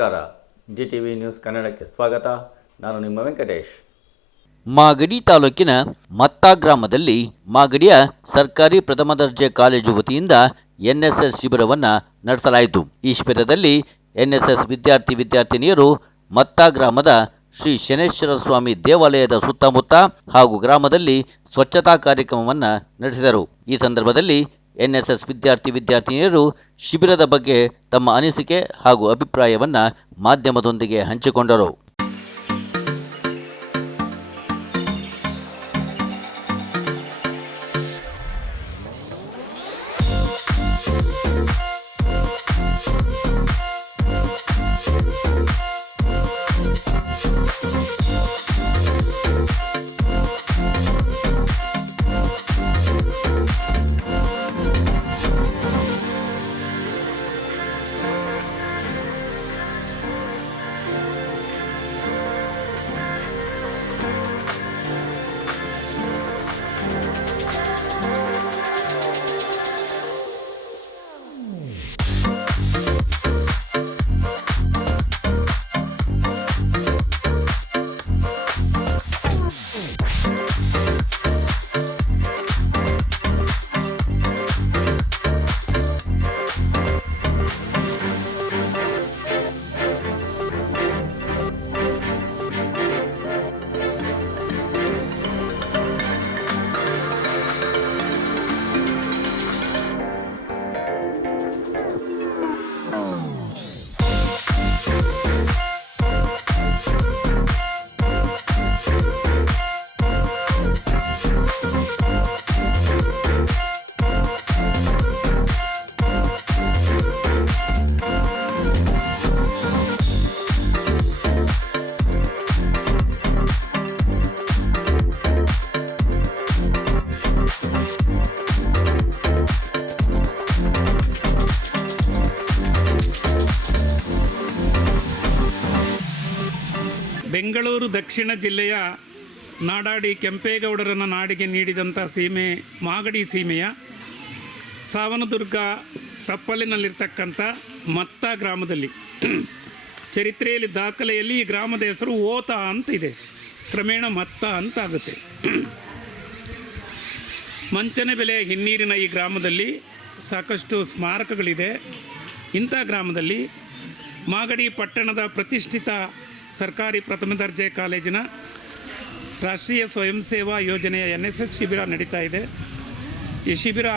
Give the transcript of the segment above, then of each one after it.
ನಮಸ್ಕಾರ. GTV news ಕನ್ನಡಕ್ಕೆ ಸ್ವಾಗತ. ನಾನು ನಿಮ್ಮ ವೆಂಕಟೇಶ್. ಮಾಗಡಿ ತಾಲೂಕಿನ ಮತ್ತಾ ಗ್ರಾಮದಲ್ಲಿ ಮಾಗಡಿಯ ಸರ್ಕಾರಿ ಪ್ರಥಮ ದರ್ಜೆ ಕಾಲೇಜು ವತಿಯಿಂದ ಎನ್ಎಸ್ಎಸ್ ಶಿಬಿರವನ್ನು ನಡೆಸಲಾಯಿತು. ಈ ಶಿಬಿರದಲ್ಲಿ ಎನ್ಎಸ್ಎಸ್ ವಿದ್ಯಾರ್ಥಿನಿಯರು ಮತ್ತಾ ಗ್ರಾಮದ ಶ್ರೀ ಶನೇಶ್ವರ ಸ್ವಾಮಿ ದೇವಾಲಯದ ಸುತ್ತಮುತ್ತ ಹಾಗೂ ಗ್ರಾಮದಲ್ಲಿ ಸ್ವಚ್ಛತಾ ಕಾರ್ಯಕ್ರಮವನ್ನು ನಡೆಸಿದರು. ಈ ಸಂದರ್ಭದಲ್ಲಿ ಎನ್ಎಸ್ಎಸ್ ವಿದ್ಯಾರ್ಥಿನಿಯರು ಶಿಬಿರದ ಬಗ್ಗೆ ತಮ್ಮ ಅನಿಸಿಕೆ ಹಾಗೂ ಅಭಿಪ್ರಾಯವನ್ನು ಮಾಧ್ಯಮದೊಂದಿಗೆ ಹಂಚಿಕೊಂಡರು. ಬೆಂಗಳೂರು ದಕ್ಷಿಣ ಜಿಲ್ಲೆಯ ನಾಡಾಡಿ ಕೆಂಪೇಗೌಡರನ್ನು ನಾಡಿಗೆ ನೀಡಿದಂಥ ಸೀಮೆ ಮಾಗಡಿ ಸೀಮೆಯ ಸಾವನದುರ್ಗ ತಪ್ಪಲಿನಲ್ಲಿರ್ತಕ್ಕಂಥ ಮತ್ತಾ ಗ್ರಾಮದಲ್ಲಿ ಚರಿತ್ರೆಯಲ್ಲಿ ದಾಖಲೆಯಲ್ಲಿ ಈ ಗ್ರಾಮದ ಹೆಸರು ಓತ ಅಂತ ಇದೆ. ಕ್ರಮೇಣ ಮತ್ತ ಅಂತ ಆಗುತ್ತೆ. ಮಂಚನೆ ಬೆಲೆಯ ಹಿನ್ನೀರಿನ ಈ ಗ್ರಾಮದಲ್ಲಿ ಸಾಕಷ್ಟು ಸ್ಮಾರಕಗಳಿದೆ. ಇಂಥ ಗ್ರಾಮದಲ್ಲಿ ಮಾಗಡಿ ಪಟ್ಟಣದ ಪ್ರತಿಷ್ಠಿತ ಸರ್ಕಾರಿ ಪ್ರಥಮ ದರ್ಜೆ ಕಾಲೇಜಿನ ರಾಷ್ಟ್ರೀಯ ಸ್ವಯಂ ಸೇವಾ ಯೋಜನೆಯ NSS ಶಿಬಿರ ನಡೀತಾ ಇದೆ. ಈ ಶಿಬಿರ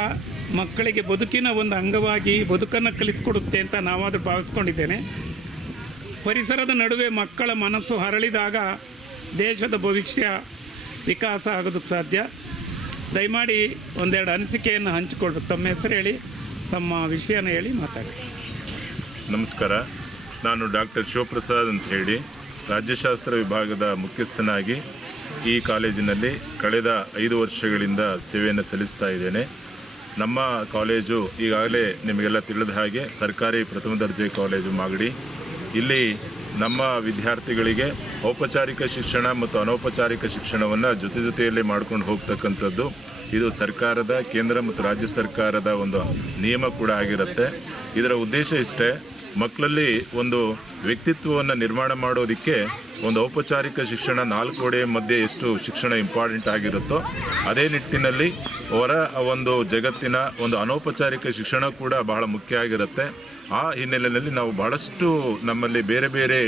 ಮಕ್ಕಳಿಗೆ ಬದುಕಿನ ಒಂದು ಅಂಗವಾಗಿ ಬದುಕನ್ನು ಕಲಿಸಿಕೊಡುತ್ತೆ ಅಂತ ನಾವಾದರೂ ಭಾವಿಸ್ಕೊಂಡಿದ್ದೇನೆ. ಪರಿಸರದ ನಡುವೆ ಮಕ್ಕಳ ಮನಸ್ಸು ಹರಳಿದಾಗ ದೇಶದ ಭವಿಷ್ಯ ವಿಕಾಸ ಆಗೋದಕ್ಕೆ ಸಾಧ್ಯ. ದಯಮಾಡಿ ಒಂದೆರಡು ಅನಿಸಿಕೆಯನ್ನು ಹಂಚಿಕೊಳ್ಬೇಕು. ತಮ್ಮ ಹೆಸರು ಹೇಳಿ, ತಮ್ಮ ವಿಷಯನ ಹೇಳಿ ಮಾತಾಡಿ. ನಮಸ್ಕಾರ. ನಾನು ಡಾಕ್ಟರ್ ಶಿವಪ್ರಸಾದ್ ಅಂತ ಹೇಳಿ ರಾಜ್ಯಶಾಸ್ತ್ರ ವಿಭಾಗದ ಮುಖ್ಯಸ್ಥನಾಗಿ ಈ ಕಾಲೇಜಿನಲ್ಲಿ ಕಳೆದ 5 ವರ್ಷಗಳಿಂದ ಸೇವೆಯನ್ನು ಸಲ್ಲಿಸ್ತಾ ಇದ್ದೇನೆ. ನಮ್ಮ ಕಾಲೇಜು ಈಗಾಗಲೇ ನಿಮಗೆಲ್ಲ ತಿಳಿದ ಹಾಗೆ ಸರ್ಕಾರಿ ಪ್ರಥಮ ದರ್ಜೆ ಕಾಲೇಜು ಮಾಗಡಿ. ಇಲ್ಲಿ ನಮ್ಮ ವಿದ್ಯಾರ್ಥಿಗಳಿಗೆ ಔಪಚಾರಿಕ ಶಿಕ್ಷಣ ಮತ್ತು ಅನೌಪಚಾರಿಕ ಶಿಕ್ಷಣವನ್ನು ಜೊತೆಯಲ್ಲಿ ಮಾಡ್ಕೊಂಡು ಹೋಗ್ತಕ್ಕಂಥದ್ದು ಇದು ಸರ್ಕಾರದ ಕೇಂದ್ರ ಮತ್ತು ರಾಜ್ಯ ಸರ್ಕಾರದ ಒಂದು ನಿಯಮ ಕೂಡ ಆಗಿರುತ್ತೆ. ಇದರ ಉದ್ದೇಶ ಇಷ್ಟೇ, ಮಕ್ಕಳಲ್ಲಿ ಒಂದು ವ್ಯಕ್ತಿತ್ವವನ್ನು ನಿರ್ಮಾಣ ಮಾಡೋದಕ್ಕೆ ಒಂದು ಔಪಚಾರಿಕ ಶಿಕ್ಷಣ 4 ಗೋಡೆಯ ಮಧ್ಯೆ ಎಷ್ಟು ಶಿಕ್ಷಣ ಇಂಪಾರ್ಟೆಂಟ್ ಆಗಿರುತ್ತೋ ಅದೇ ನಿಟ್ಟಿನಲ್ಲಿ ಅವರ ಒಂದು ಜಗತ್ತಿನ ಒಂದು ಅನೌಪಚಾರಿಕ ಶಿಕ್ಷಣ ಕೂಡ ಬಹಳ ಮುಖ್ಯ ಆಗಿರುತ್ತೆ. ಆ ಹಿನ್ನೆಲೆಯಲ್ಲಿ ನಾವು ಬಹಳಷ್ಟು ನಮ್ಮಲ್ಲಿ ಬೇರೆ ಬೇರೆ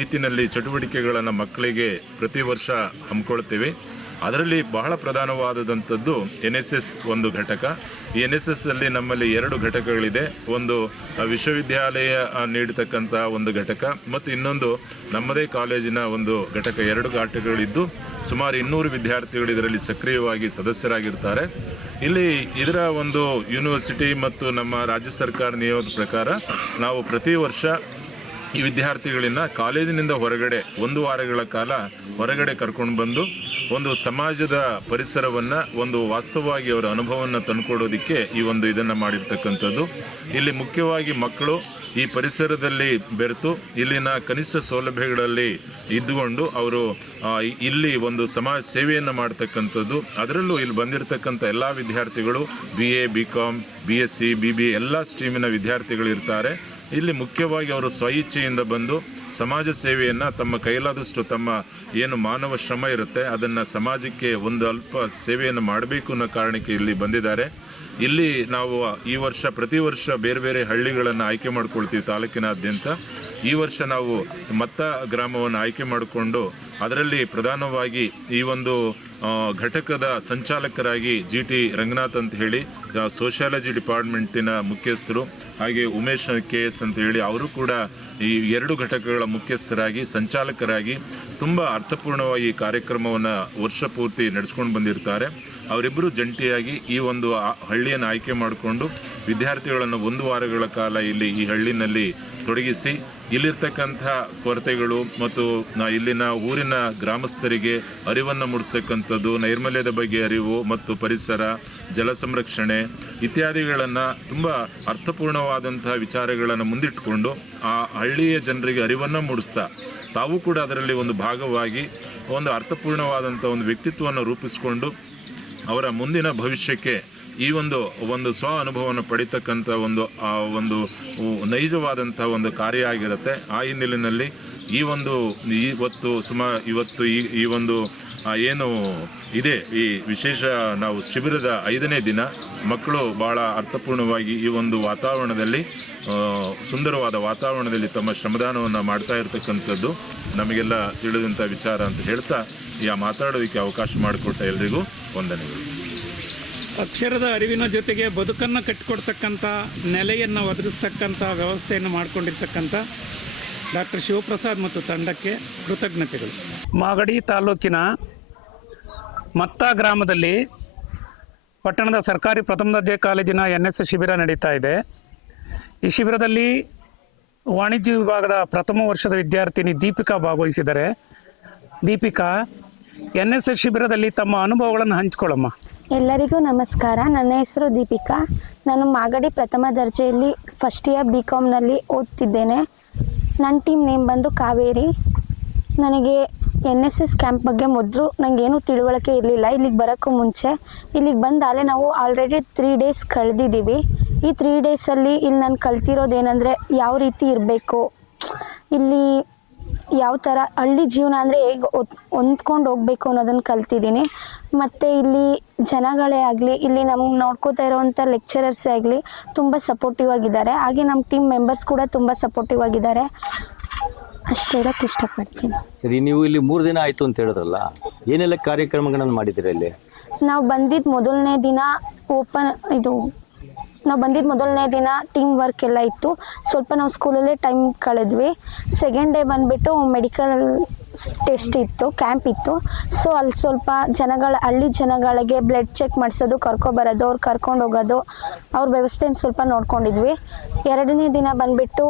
ರೀತಿಯಲ್ಲಿ ಚಟುವಟಿಕೆಗಳನ್ನು ಮಕ್ಕಳಿಗೆ ಪ್ರತಿ ವರ್ಷ ಹಮ್ಮಿಕೊಳ್ತೀವಿ. ಅದರಲ್ಲಿ ಬಹಳ ಪ್ರಧಾನವಾದಂಥದ್ದು NSS ಒಂದು ಘಟಕ. ಈ NSS ಅಲ್ಲಿ ನಮ್ಮಲ್ಲಿ 2 ಘಟಕಗಳಿದೆ. ಒಂದು ವಿಶ್ವವಿದ್ಯಾಲಯ ನೀಡತಕ್ಕಂಥ ಒಂದು ಘಟಕ ಮತ್ತು ಇನ್ನೊಂದು ನಮ್ಮದೇ ಕಾಲೇಜಿನ ಒಂದು ಘಟಕ. 2 ಘಟಕಗಳಿದ್ದು ಸುಮಾರು 200 ವಿದ್ಯಾರ್ಥಿಗಳು ಇದರಲ್ಲಿ ಸಕ್ರಿಯವಾಗಿ ಸದಸ್ಯರಾಗಿರ್ತಾರೆ. ಇಲ್ಲಿ ಇದರ ಒಂದು ಯೂನಿವರ್ಸಿಟಿ ಮತ್ತು ನಮ್ಮ ರಾಜ್ಯ ಸರ್ಕಾರ ನಿಯಮದ ಪ್ರಕಾರ ನಾವು ಪ್ರತಿ ವರ್ಷ ಈ ವಿದ್ಯಾರ್ಥಿಗಳನ್ನ ಕಾಲೇಜಿನಿಂದ ಹೊರಗಡೆ 1 ವಾರಗಳ ಕಾಲ ಹೊರಗಡೆ ಕರ್ಕೊಂಡು ಬಂದು ಒಂದು ಸಮಾಜದ ಪರಿಸರವನ್ನು ಒಂದು ವಾಸ್ತವವಾಗಿ ಅವರ ಅನುಭವವನ್ನು ತಂದುಕೊಡೋದಕ್ಕೆ ಈ ಒಂದು ಇದನ್ನು ಮಾಡಿರ್ತಕ್ಕಂಥದ್ದು. ಇಲ್ಲಿ ಮುಖ್ಯವಾಗಿ ಮಕ್ಕಳು ಈ ಪರಿಸರದಲ್ಲಿ ಬೆರೆತು ಇಲ್ಲಿನ ಕನಿಷ್ಠ ಸೌಲಭ್ಯಗಳಲ್ಲಿ ಇದ್ದುಕೊಂಡು ಅವರು ಇಲ್ಲಿ ಒಂದು ಸಮಾಜ ಸೇವೆಯನ್ನು ಮಾಡ್ತಕ್ಕಂಥದ್ದು. ಅದರಲ್ಲೂ ಇಲ್ಲಿ ಬಂದಿರತಕ್ಕಂಥ ಎಲ್ಲ ವಿದ್ಯಾರ್ಥಿಗಳು BA, BCom, BSc, BBA ಎಲ್ಲ ಸ್ಟ್ರೀಮಿನ ವಿದ್ಯಾರ್ಥಿಗಳು ಇರ್ತಾರೆ. ಇಲ್ಲಿ ಮುಖ್ಯವಾಗಿ ಅವರು ಸ್ವಇಚ್ಛೆಯಿಂದ ಬಂದು ಸಮಾಜ ಸೇವೆಯನ್ನು ತಮ್ಮ ಕೈಲಾದಷ್ಟು ತಮ್ಮ ಏನು ಮಾನವ ಶ್ರಮ ಇರುತ್ತೆ ಅದನ್ನು ಸಮಾಜಕ್ಕೆ ಒಂದು ಅಲ್ಪ ಸೇವೆಯನ್ನು ಮಾಡಬೇಕು ಅನ್ನೋ ಕಾರಣಕ್ಕೆ ಇಲ್ಲಿ ಬಂದಿದ್ದಾರೆ. ಇಲ್ಲಿ ನಾವು ಈ ವರ್ಷ ಪ್ರತಿ ವರ್ಷ ಬೇರೆ ಬೇರೆ ಹಳ್ಳಿಗಳನ್ನು ಆಯ್ಕೆ ಮಾಡ್ಕೊಳ್ತೀವಿ ತಾಲೂಕಿನಾದ್ಯಂತ. ಈ ವರ್ಷ ನಾವು ಮತ್ತ ಗ್ರಾಮವನ್ನು ಆಯ್ಕೆ ಮಾಡಿಕೊಂಡು ಅದರಲ್ಲಿ ಪ್ರಧಾನವಾಗಿ ಈ ಒಂದು ಘಟಕದ ಸಂಚಾಲಕರಾಗಿ GT ರಂಗನಾಥ್ ಅಂತ ಹೇಳಿ ಸೋಷಿಯಾಲಜಿ ಡಿಪಾರ್ಟ್ಮೆಂಟಿನ ಮುಖ್ಯಸ್ಥರು, ಹಾಗೆ ಉಮೇಶ್ KS ಅಂತ ಹೇಳಿ ಅವರು ಕೂಡ ಈ 2 ಘಟಕಗಳ ಮುಖ್ಯಸ್ಥರಾಗಿ ಸಂಚಾಲಕರಾಗಿ ತುಂಬ ಅರ್ಥಪೂರ್ಣವಾಗಿ ಈ ಕಾರ್ಯಕ್ರಮವನ್ನು ವರ್ಷ ಪೂರ್ತಿ ನಡೆಸ್ಕೊಂಡು ಬಂದಿರ್ತಾರೆ. ಅವರಿಬ್ಬರು ಜಂಟಿಯಾಗಿ ಈ ಒಂದು ಹಳ್ಳಿಯನ್ನು ಆಯ್ಕೆ ಮಾಡಿಕೊಂಡು ವಿದ್ಯಾರ್ಥಿಗಳನ್ನು 1 ವಾರಗಳ ಕಾಲ ಇಲ್ಲಿ ಈ ಹಳ್ಳಿನಲ್ಲಿ ತೊಡಗಿಸಿ ಇಲ್ಲಿರ್ತಕ್ಕಂಥ ಕೊರತೆಗಳು ಮತ್ತು ಇಲ್ಲಿನ ಊರಿನ ಗ್ರಾಮಸ್ಥರಿಗೆ ಅರಿವನ್ನು ಮೂಡಿಸ್ತಕ್ಕಂಥದ್ದು, ನೈರ್ಮಲ್ಯದ ಬಗ್ಗೆ ಅರಿವು ಮತ್ತು ಪರಿಸರ, ಜಲ ಸಂರಕ್ಷಣೆ ಇತ್ಯಾದಿಗಳನ್ನು ತುಂಬ ಅರ್ಥಪೂರ್ಣವಾದಂತಹ ವಿಚಾರಗಳನ್ನು ಮುಂದಿಟ್ಟುಕೊಂಡು ಆ ಹಳ್ಳಿಯ ಜನರಿಗೆ ಅರಿವನ್ನು ಮೂಡಿಸ್ತಾ ತಾವು ಕೂಡ ಅದರಲ್ಲಿ ಒಂದು ಭಾಗವಾಗಿ ಒಂದು ಅರ್ಥಪೂರ್ಣವಾದಂಥ ಒಂದು ವ್ಯಕ್ತಿತ್ವವನ್ನು ರೂಪಿಸಿಕೊಂಡು ಅವರ ಮುಂದಿನ ಭವಿಷ್ಯಕ್ಕೆ ಈ ಒಂದು ಸ್ವ ಅನುಭವವನ್ನು ಪಡಿತಕ್ಕಂಥ ಒಂದು ನೈಜವಾದಂಥ ಒಂದು ಕಾರ್ಯ ಆಗಿರುತ್ತೆ. ಆ ಹಿನ್ನೆಲೆಯಲ್ಲಿ ಈ ಒಂದು ಏನು ಇದೆ ಈ ವಿಶೇಷ ನಾವು ಶಿಬಿರದ 5ನೇ ದಿನ ಮಕ್ಕಳು ಭಾಳ ಅರ್ಥಪೂರ್ಣವಾಗಿ ಈ ಒಂದು ವಾತಾವರಣದಲ್ಲಿ ಸುಂದರವಾದ ವಾತಾವರಣದಲ್ಲಿ ತಮ್ಮ ಶ್ರಮದಾನವನ್ನು ಮಾಡ್ತಾ ಇರತಕ್ಕಂಥದ್ದು ನಮಗೆಲ್ಲ ತಿಳಿದಂಥ ವಿಚಾರ ಅಂತ ಹೇಳ್ತಾ ಮಾತಾಡೋದಕ್ಕೆ ಅವಕಾಶ ಮಾಡಿಕೊಟ್ಟ ಎಲ್ರಿಗೂ ವಂದನೆಗಳು. ಅಕ್ಷರದ ಅರಿವಿನ ಜೊತೆಗೆ ಬದುಕನ್ನು ಕಟ್ಟಿಕೊಡ್ತಕ್ಕಂಥ ನೆಲೆಯನ್ನು ಒದಗಿಸ್ತಕ್ಕಂಥ ವ್ಯವಸ್ಥೆಯನ್ನು ಮಾಡಿಕೊಂಡಿರ್ತಕ್ಕಂಥ ಡಾಕ್ಟರ್ ಶಿವಪ್ರಸಾದ್ ಮತ್ತು ತಂಡಕ್ಕೆ ಕೃತಜ್ಞತೆಗಳು. ಮಾಗಡಿ ತಾಲೂಕಿನ ಮತ್ತ ಗ್ರಾಮದಲ್ಲಿ ಪಟ್ಟಣದ ಸರ್ಕಾರಿ ಪ್ರಥಮ ದರ್ಜೆ ಕಾಲೇಜಿನ NSS ಶಿಬಿರ ನಡೀತಾ ಇದೆ. ಈ ಶಿಬಿರದಲ್ಲಿ ವಾಣಿಜ್ಯ ವಿಭಾಗದ ಪ್ರಥಮ ವರ್ಷದ ವಿದ್ಯಾರ್ಥಿನಿ ದೀಪಿಕಾ ಭಾಗವಹಿಸಿದ್ದಾರೆ. ದೀಪಿಕಾ, NSS ಶಿಬಿರದಲ್ಲಿ ತಮ್ಮ ಅನುಭವಗಳನ್ನು ಹಂಚಿಕೊಳ್ಳಮ್ಮ. ಎಲ್ಲರಿಗೂ ನಮಸ್ಕಾರ. ನನ್ನ ಹೆಸರು ದೀಪಿಕಾ. ನಾನು ಮಾಗಡಿ ಪ್ರಥಮ ದರ್ಜೆಯಲ್ಲಿ ಫಸ್ಟ್ ಇಯರ್ BComನಲ್ಲಿ ಓದ್ತಿದ್ದೇನೆ. ನನ್ನ ಟೀಮ್ ನೇಮ್ ಬಂದು ಕಾವೇರಿ. ನನಗೆ NSS ಕ್ಯಾಂಪ್ ಬಗ್ಗೆ ಮೊದಲು ನನಗೇನು ತಿಳುವಳಿಕೆ ಇರಲಿಲ್ಲ. ಇಲ್ಲಿಗೆ ಬರೋಕ್ಕೂ ಮುಂಚೆ ಇಲ್ಲಿಗೆ ಬಂದಾಲೆ ನಾವು ಆಲ್ರೆಡಿ 3 ಡೇಸ್ ಕಳೆದಿದ್ದೀವಿ. ಈ 3 ಡೇಸಲ್ಲಿ ಇಲ್ಲಿ ನಾನು ಕಲ್ತಿರೋದೇನೆಂದರೆ ಯಾವ ರೀತಿ ಇರಬೇಕು, ಇಲ್ಲಿ ಯಾವ ಥರ ಹಳ್ಳಿ ಜೀವನ ಅಂದರೆ ಹೇಗೆ ಹೊಂದ್ಕೊಂಡು ಹೋಗಬೇಕು ಅನ್ನೋದನ್ನು ಕಲ್ತಿದ್ದೀನಿ. ಮತ್ತು ಇಲ್ಲಿ ಜನಗಳೇ ಆಗಲಿ, ಇಲ್ಲಿ ನಮ್ಗೆ ನೋಡ್ಕೋತಾ ಇರೋವಂಥ ಲೆಕ್ಚರರ್ಸೇ ಆಗಲಿ ತುಂಬ ಸಪೋರ್ಟಿವ್ ಆಗಿದ್ದಾರೆ. ಹಾಗೆ ನಮ್ಮ ಟೀಮ್ ಮೆಂಬರ್ಸ್ ಕೂಡ ತುಂಬ ಸಪೋರ್ಟಿವ್ ಆಗಿದ್ದಾರೆ. ಅಷ್ಟೇ ಹೇಳೋಕ್ಕೆ ಇಷ್ಟಪಡ್ತೀನಿ. ಸರಿ, ನೀವು ಇಲ್ಲಿ 3 ದಿನ ಆಯಿತು ಅಂತ ಹೇಳಿದ್ರಲ್ಲ, ಏನೆಲ್ಲ ಕಾರ್ಯಕ್ರಮಗಳನ್ನು ಮಾಡಿದ್ದೀರಾ ಇಲ್ಲಿ? ನಾವು ಬಂದಿದ್ದು ಮೊದಲನೇ ದಿನ ಟೀಮ್ ವರ್ಕ್ ಎಲ್ಲ ಇತ್ತು. ಸ್ವಲ್ಪ ನಾವು ಸ್ಕೂಲಲ್ಲೇ ಟೈಮ್ ಕಳೆದ್ವಿ. ಸೆಕೆಂಡ್ ಡೇ ಬಂದುಬಿಟ್ಟು ಮೆಡಿಕಲ್ ಟೆಸ್ಟ್ ಇತ್ತು, ಕ್ಯಾಂಪ್ ಇತ್ತು. ಸೊ ಅಲ್ಲಿ ಸ್ವಲ್ಪ ಹಳ್ಳಿ ಜನಗಳಿಗೆ ಬ್ಲಡ್ ಚೆಕ್ ಮಾಡಿಸೋದು, ಕರ್ಕೊಬರೋದು, ಅವ್ರು ಕರ್ಕೊಂಡು ಹೋಗೋದು, ಅವ್ರ ವ್ಯವಸ್ಥೆನ ಸ್ವಲ್ಪ ನೋಡ್ಕೊಂಡಿದ್ವಿ. 2ನೇ ದಿನ ಬಂದುಬಿಟ್ಟು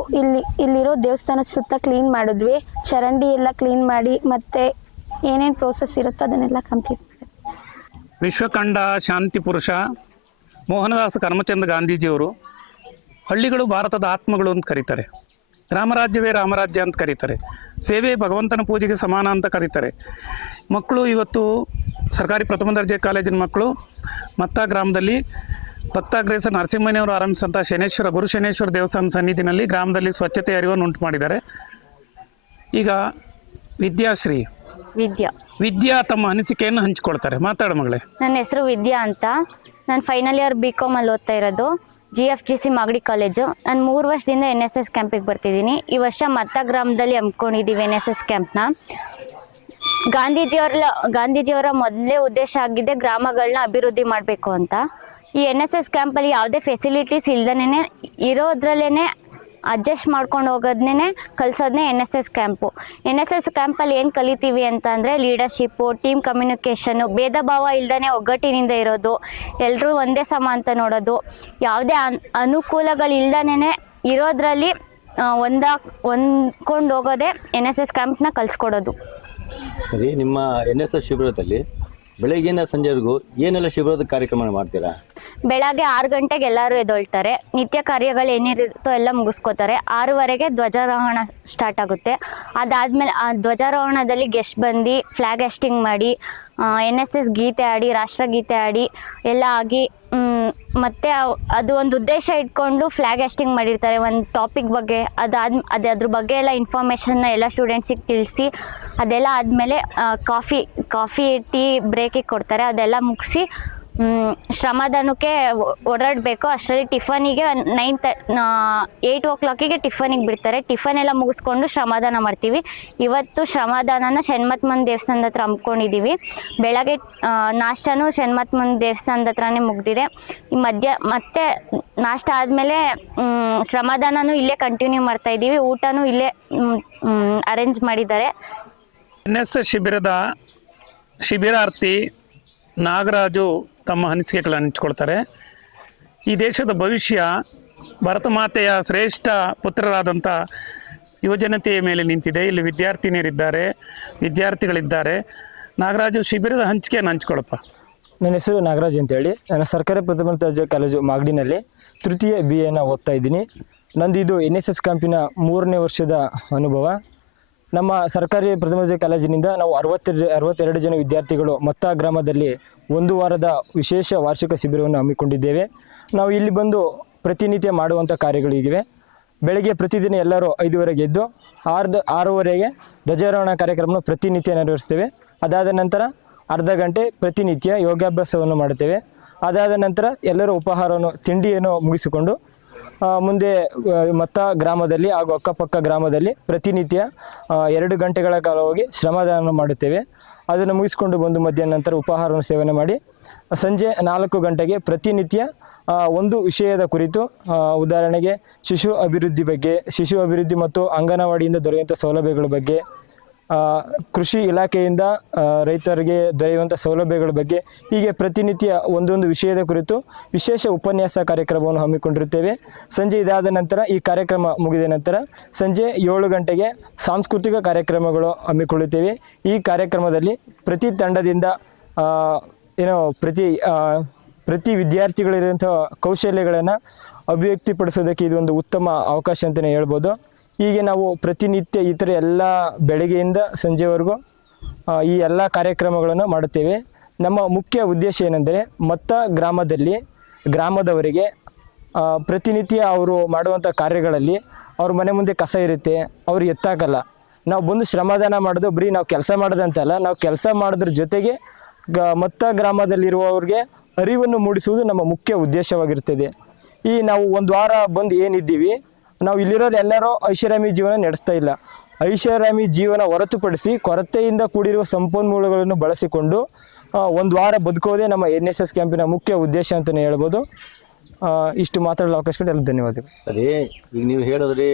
ಇಲ್ಲಿರೋ ದೇವಸ್ಥಾನದ ಸುತ್ತ ಕ್ಲೀನ್ ಮಾಡಿದ್ವಿ. ಚರಂಡಿ ಎಲ್ಲ ಕ್ಲೀನ್ ಮಾಡಿ ಮತ್ತು ಏನೇನು ಪ್ರೋಸೆಸ್ ಇರುತ್ತೋ ಅದನ್ನೆಲ್ಲ ಕಂಪ್ಲೀಟ್ ಮಾಡಿದ್ವಿ. ವಿಶ್ವಕಂಡ ಶಾಂತಿ ಪುರುಷ ಮೋಹನದಾಸ ಕರಮಚಂದ ಗಾಂಧೀಜಿಯವರು ಹಳ್ಳಿಗಳು ಭಾರತದ ಆತ್ಮಗಳು ಅಂತ ಕರೀತಾರೆ. ರಾಮರಾಜ್ಯವೇ ರಾಮರಾಜ್ಯ ಅಂತ ಕರೀತಾರೆ. ಸೇವೆ ಭಗವಂತನ ಪೂಜೆಗೆ ಸಮಾನ ಅಂತ ಕರೀತಾರೆ. ಮಕ್ಕಳು ಇವತ್ತು ಸರ್ಕಾರಿ ಪ್ರಥಮ ದರ್ಜೆ ಕಾಲೇಜಿನ ಮಕ್ಕಳು ಮತ್ತ ಗ್ರಾಮದಲ್ಲಿ ಭಕ್ತಾಗ್ರೇಸ ನರಸಿಂಹಯ್ಯನವರು ಆರಂಭಿಸಿದಂಥ ಗುರು ಶನೇಶ್ವರ ದೇವಸ್ಥಾನ ಸನ್ನಿಧಿನಲ್ಲಿ ಗ್ರಾಮದಲ್ಲಿ ಸ್ವಚ್ಛತೆ ಅರಿವನ್ನು ಉಂಟು ಮಾಡಿದ್ದಾರೆ. ಈಗ ವಿದ್ಯಾಶ್ರೀ ವಿದ್ಯಾ ತಮ್ಮ ಅನಿಸಿಕೆಯನ್ನು ಹಂಚಿಕೊಳ್ತಾರೆ. ಮಾತಾಡ ಮಗಳೇ. ನನ್ನ ಹೆಸರು ವಿದ್ಯಾ ಅಂತ. ನಾನು ಫೈನಲ್ ಇಯರ್ BComಲ್ಲಿ ಓದ್ತಾ ಇರೋದು. GFGC Magadi college. ನಾನು 3 ವರ್ಷದಿಂದ NSS ಕ್ಯಾಂಪಿಗೆ ಬರ್ತಿದ್ದೀನಿ. ಈ ವರ್ಷ ಮತ್ತ ಗ್ರಾಮದಲ್ಲಿ ಹಮ್ಮಿಕೊಂಡಿದ್ದೀವಿ NSS ಕ್ಯಾಂಪ್ನ. ಗಾಂಧೀಜಿಯವರ ಮೊದಲೇ ಉದ್ದೇಶ ಆಗಿದೆ ಗ್ರಾಮಗಳನ್ನ ಅಭಿವೃದ್ಧಿ ಮಾಡಬೇಕು ಅಂತ. ಈ NSS ಕ್ಯಾಂಪಲ್ಲಿ ಯಾವುದೇ ಫೆಸಿಲಿಟೀಸ್ ಇಲ್ದೇ ಇರೋದ್ರಲ್ಲೇ ಅಡ್ಜಸ್ಟ್ ಮಾಡ್ಕೊಂಡು ಹೋಗೋದನ್ನೇ ಕಲಿಸೋದನ್ನೇ NSS ಕ್ಯಾಂಪು. NSS ಕ್ಯಾಂಪಲ್ಲಿ ಏನು ಕಲಿತೀವಿ ಅಂತಂದರೆ ಲೀಡರ್ಶಿಪ್ಪು, ಟೀಮ್ ಕಮ್ಯುನಿಕೇಷನ್ನು, ಭೇದ ಭಾವ ಇಲ್ದೇ ಒಗ್ಗಟ್ಟಿನಿಂದ ಇರೋದು, ಎಲ್ಲರೂ ಒಂದೇ ಸಮ ಅಂತ ನೋಡೋದು, ಯಾವುದೇ ಅನುಕೂಲಗಳಿಲ್ದೇ ಇರೋದ್ರಲ್ಲಿ ಹೊಂದ್ಕೊಂಡು ಹೋಗೋದೇ NSS ಕ್ಯಾಂಪ್ನ ಕಲಿಸ್ಕೊಡೋದು. ಸರಿ, ನಿಮ್ಮ NSS ಶಿಬಿರದಲ್ಲಿ ಬೆಳಗ್ಗೆಯಿಂದ ಸಂಜೆವರೆಗೂ ಏನೆಲ್ಲ ಶಿಬಿರದ ಕಾರ್ಯಕ್ರಮ ಮಾಡ್ತೀರಾ? ಬೆಳಗ್ಗೆ 6 ಗಂಟೆಗೆ ಎಲ್ಲರೂ ಎದ್ದೊಳ್ತಾರೆ. ನಿತ್ಯ ಕಾರ್ಯಗಳು ಏನಿರುತ್ತೋ ಎಲ್ಲ ಮುಗಿಸ್ಕೋತಾರೆ. 6:15ಗೆ ಧ್ವಜಾರೋಹಣ ಸ್ಟಾರ್ಟ್ ಆಗುತ್ತೆ. ಅದಾದಮೇಲೆ ಆ ಧ್ವಜಾರೋಹಣದಲ್ಲಿ ಗೆಸ್ಟ್ ಬಂದು ಫ್ಲ್ಯಾಗ್ ಹಾಸ್ಟಿಂಗ್ ಮಾಡಿ NSS ಗೀತೆ ಆಡಿ, ರಾಷ್ಟ್ರಗೀತೆ ಆಡಿ ಎಲ್ಲ ಆಗಿ ಮತ್ತು ಅದು ಒಂದು ಉದ್ದೇಶ ಇಟ್ಕೊಂಡು ಫ್ಲ್ಯಾಗ್ ಹಾಸ್ಟಿಂಗ್ ಮಾಡಿರ್ತಾರೆ ಒಂದು ಟಾಪಿಕ್ ಬಗ್ಗೆ. ಅದ್ರ ಬಗ್ಗೆ ಎಲ್ಲ ಇನ್ಫಾರ್ಮೇಷನ್ನ ಎಲ್ಲ ಸ್ಟೂಡೆಂಟ್ಸಿಗೆ ತಿಳಿಸಿ ಅದೆಲ್ಲ ಆದಮೇಲೆ ಕಾಫಿ ಟೀ ಬ್ರೇಕಿಗೆ ಕೊಡ್ತಾರೆ. ಅದೆಲ್ಲ ಮುಗಿಸಿ ಶ್ರಮದಾನಕ್ಕೆ ಓಡಾಡಬೇಕು. ಅಷ್ಟರಲ್ಲಿ ಟಿಫನಿಗೆ 8 o'clock ಟಿಫನಿಗೆ ಬಿಡ್ತಾರೆ. ಟಿಫನ್ ಎಲ್ಲ ಮುಗಿಸ್ಕೊಂಡು ಶ್ರಮದಾನ ಮಾಡ್ತೀವಿ. ಇವತ್ತು ಶ್ರಮದಾನನ ಶಣ್ಮತ್ಮನ್ ದೇವಸ್ಥಾನದ ಹತ್ರ ಹಮ್ಮಿಕೊಂಡಿದ್ದೀವಿ. ಬೆಳಗ್ಗೆ ನಾಷ್ಟನೂ ಶಣ್ಮತ್ಮನ್ ದೇವಸ್ಥಾನದ ಹತ್ರನೇ ಮುಗ್ದಿದೆ. ಈ ಮತ್ತೆ ನಾಷ್ಟ ಆದಮೇಲೆ ಶ್ರಮದಾನನೂ ಇಲ್ಲೇ ಕಂಟಿನ್ಯೂ ಮಾಡ್ತಾಯಿದ್ದೀವಿ. ಊಟನೂ ಇಲ್ಲೇ ಅರೇಂಜ್ ಮಾಡಿದ್ದಾರೆ. NSS ಶಿಬಿರದ ಶಿಬಿರಾರ್ಥಿ ನಾಗರಾಜು ತಮ್ಮ ಅನಿಸಿಕೆಗಳನ್ನು ಹಂಚಿಕೊಳ್ತಾರೆ. ಈ ದೇಶದ ಭವಿಷ್ಯ ಭಾರತ ಮಾತೆಯ ಶ್ರೇಷ್ಠ ಪುತ್ರರಾದಂಥ ಯುವಜನತೆಯ ಮೇಲೆ ನಿಂತಿದೆ. ಇಲ್ಲಿ ವಿದ್ಯಾರ್ಥಿಗಳಿದ್ದಾರೆ. ನಾಗರಾಜು ಶಿಬಿರದ ಹಂಚಿಕೆಯನ್ನು ಹಂಚ್ಕೊಳಪ್ಪ. ನನ್ನ ಹೆಸರು ನಾಗರಾಜ್ ಅಂತೇಳಿ. ನಾನು ಸರ್ಕಾರಿ ಪ್ರಥಮ ದರ್ಜೆ ಕಾಲೇಜು ಮಾಗಡಿನಲ್ಲಿ ತೃತೀಯ BA ಓದ್ತಾ ಇದ್ದೀನಿ. ನಂದು ಇದು NSS ಕ್ಯಾಂಪಿನ 3ನೇ ವರ್ಷದ ಅನುಭವ. ನಮ್ಮ ಸರ್ಕಾರಿ ಪ್ರಥಮ ದರ್ಜೆ ಕಾಲೇಜಿನಿಂದ ನಾವು 62 ಜನ ವಿದ್ಯಾರ್ಥಿಗಳು ಮತ್ತ ಗ್ರಾಮದಲ್ಲಿ 1 ವಾರದ ವಿಶೇಷ ವಾರ್ಷಿಕ ಶಿಬಿರವನ್ನು ಹಮ್ಮಿಕೊಂಡಿದ್ದೇವೆ. ನಾವು ಇಲ್ಲಿ ಬಂದು ಪ್ರತಿನಿತ್ಯ ಮಾಡುವಂಥ ಕಾರ್ಯಗಳಿವೆ. ಬೆಳಗ್ಗೆ ಪ್ರತಿದಿನ ಎಲ್ಲರೂ 5:30ಗೆ ಎದ್ದು 6:30ಗೆ ಧ್ವಜಾರೋಹಣ ಕಾರ್ಯಕ್ರಮವನ್ನು ಪ್ರತಿನಿತ್ಯ ನೆರವೇರಿಸ್ತೇವೆ. ಅದಾದ ನಂತರ ಅರ್ಧ ಗಂಟೆ ಪ್ರತಿನಿತ್ಯ ಯೋಗಾಭ್ಯಾಸವನ್ನು ಮಾಡುತ್ತೇವೆ. ಅದಾದ ನಂತರ ಎಲ್ಲರೂ ಉಪಹಾರವನ್ನು ತಿಂಡಿಯನ್ನು ಮುಗಿಸಿಕೊಂಡು ಮುಂದೆ ಮತ್ತ ಗ್ರಾಮದಲ್ಲಿ ಹಾಗೂ ಅಕ್ಕಪಕ್ಕ ಗ್ರಾಮದಲ್ಲಿ ಪ್ರತಿನಿತ್ಯ 2 ಗಂಟೆಗಳ ಕಾಲ ಹೋಗಿ ಶ್ರಮದಾನ ಮಾಡುತ್ತೇವೆ. ಅದನ್ನು ಮುಗಿಸ್ಕೊಂಡು ಬಂದು ಮಧ್ಯಾಹ್ನ ನಂತರ ಉಪಹಾರವನ್ನು ಸೇವನೆ ಮಾಡಿ ಸಂಜೆ 4 ಗಂಟೆಗೆ ಪ್ರತಿನಿತ್ಯ ಒಂದು ವಿಷಯದ ಕುರಿತು, ಉದಾಹರಣೆಗೆ ಶಿಶು ಅಭಿವೃದ್ಧಿ ಮತ್ತು ಅಂಗನವಾಡಿಯಿಂದ ದೊರೆಯುವಂಥ ಸೌಲಭ್ಯಗಳ ಬಗ್ಗೆ, ಕೃಷಿ ಇಲಾಖೆಯಿಂದ ರೈತರಿಗೆ ದೊರೆಯುವಂಥ ಸೌಲಭ್ಯಗಳ ಬಗ್ಗೆ, ಹೀಗೆ ಪ್ರತಿನಿತ್ಯ ಒಂದೊಂದು ವಿಷಯದ ಕುರಿತು ವಿಶೇಷ ಉಪನ್ಯಾಸ ಕಾರ್ಯಕ್ರಮವನ್ನು ಹಮ್ಮಿಕೊಂಡಿರುತ್ತೇವೆ. ಸಂಜೆ ಇದಾದ ನಂತರ ಈ ಕಾರ್ಯಕ್ರಮ ಮುಗಿದ ನಂತರ ಸಂಜೆ 7 ಗಂಟೆಗೆ ಸಾಂಸ್ಕೃತಿಕ ಕಾರ್ಯಕ್ರಮಗಳು ಹಮ್ಮಿಕೊಳ್ಳುತ್ತೇವೆ. ಈ ಕಾರ್ಯಕ್ರಮದಲ್ಲಿ ಪ್ರತಿ ತಂಡದಿಂದ ಪ್ರತಿ ವಿದ್ಯಾರ್ಥಿಗಳಿರುವಂಥ ಕೌಶಲ್ಯಗಳನ್ನು ಅಭಿವ್ಯಕ್ತಿಪಡಿಸೋದಕ್ಕೆ ಇದೊಂದು ಉತ್ತಮ ಅವಕಾಶ ಅಂತಲೇ ಹೇಳ್ಬೋದು. ಹೀಗೆ ನಾವು ಪ್ರತಿನಿತ್ಯ ಈ ಥರ ಎಲ್ಲ ಬೆಳಗ್ಗೆಯಿಂದ ಸಂಜೆವರೆಗೂ ಈ ಎಲ್ಲ ಕಾರ್ಯಕ್ರಮಗಳನ್ನು ಮಾಡುತ್ತೇವೆ. ನಮ್ಮ ಮುಖ್ಯ ಉದ್ದೇಶ ಏನೆಂದರೆ ಮತ್ತ ಗ್ರಾಮದವರಿಗೆ ಪ್ರತಿನಿತ್ಯ ಅವರು ಮಾಡುವಂಥ ಕಾರ್ಯಗಳಲ್ಲಿ ಅವ್ರ ಮನೆ ಮುಂದೆ ಕಸ ಇರುತ್ತೆ, ಅವ್ರು ಎತ್ತಾಕಲ್ಲ. ನಾವು ಬಂದು ಶ್ರಮದಾನ ಮಾಡೋದು ಬರೀ ನಾವು ಕೆಲಸ ಮಾಡೋದಂತಲ್ಲ, ನಾವು ಕೆಲಸ ಮಾಡೋದ್ರ ಜೊತೆಗೆ ಮತ್ತ ಗ್ರಾಮದಲ್ಲಿರುವವ್ರಿಗೆ ಅರಿವನ್ನು ಮೂಡಿಸುವುದು ನಮ್ಮ ಮುಖ್ಯ ಉದ್ದೇಶವಾಗಿರ್ತದೆ. ನಾವು 1 ವಾರ ಬಂದು ಏನಿದ್ದೀವಿ, ನಾವು ಇಲ್ಲಿರೋರು ಎಲ್ಲರೂ ಐಷಾರಾಮಿ ಜೀವನ ನಡೆಸ್ತಾ ಇಲ್ಲ. ಐಷಾರಾಮಿ ಜೀವನ ಹೊರತುಪಡಿಸಿ ಕೊರತೆಯಿಂದ ಕೂಡಿರುವ ಸಂಪನ್ಮೂಲಗಳನ್ನು ಬಳಸಿಕೊಂಡು 1 ವಾರ ಬದುಕೋದೇ ನಮ್ಮ NSS ಕ್ಯಾಂಪಿನ ಮುಖ್ಯ ಉದ್ದೇಶ ಅಂತಲೇ ಹೇಳ್ಬೋದು. ಇಷ್ಟು ಮಾತಾಡಲು ಅವಕಾಶ ಕೊಡಿ. ಎಲ್ಲ ಧನ್ಯವಾದಗಳು. ಸರಿ, ಈಗ ನೀವು ಹೇಳಿದ್ರಿ